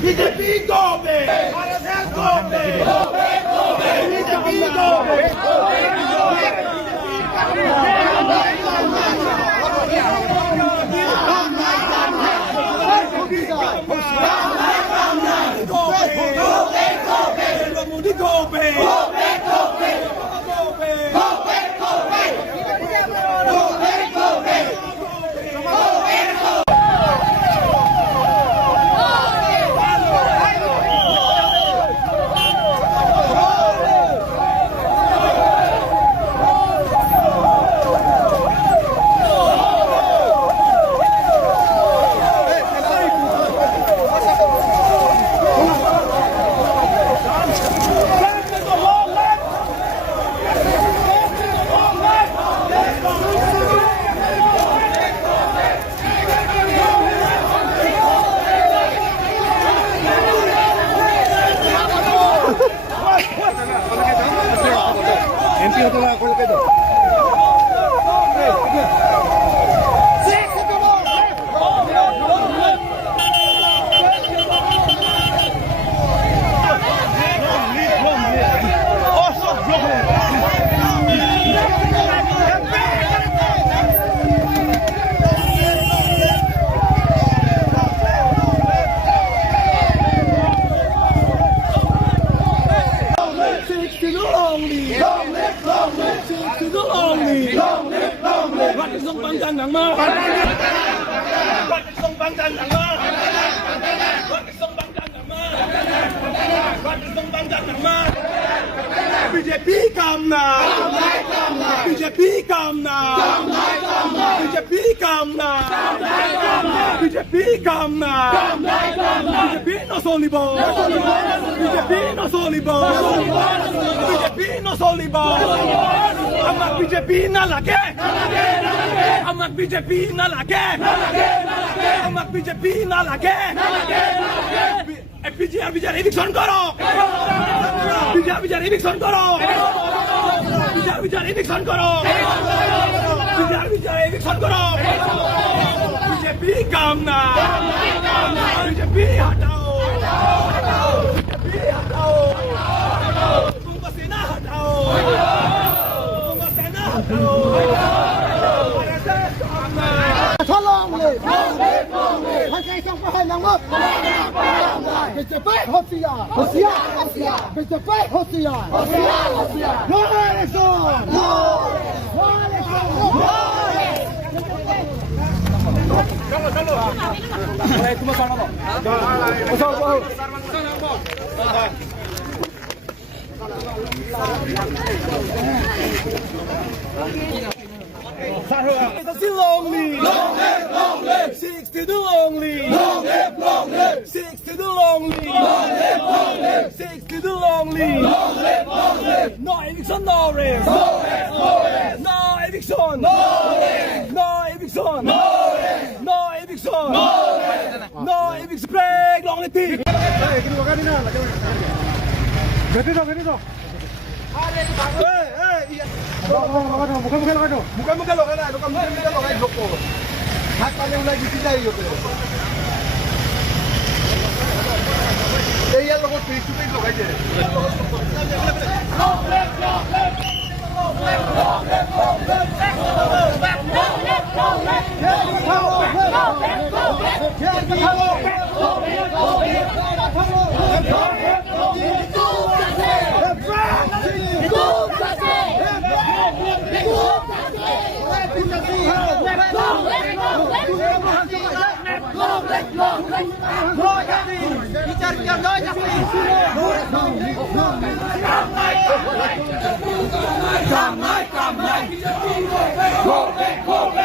BJP go back! RSS go back! Go back! Go back! BJP go back! Go BJP come now! BJP come now! BJP come now! BJP come now! BJP no solibon! BJP no solibon! BJP no solibon! Amak BJP na lagi! Amak BJP na lagi! Amak BJP na lagi! BJP election করো BJP election করো BJP election করো BJP election করো BJP कामना BJP हटाओ BJP हटाओ तुम सेना हटाओ तुम सेना हटाओ BJP होशियार होशियार होशियार BJP होशियार होशियार होशियार no election no Long live! 60 the long live! Long live! 60 the long live! 60 the long live! No eviction, no rest! No eviction! No eviction! No eviction! No eviction! Break long live! Muka-muka lo kana, muka-muka lo kay loko. Hat pa yung lagi sila yo pero. Iya lo ko face-to-face lo kay dire. Come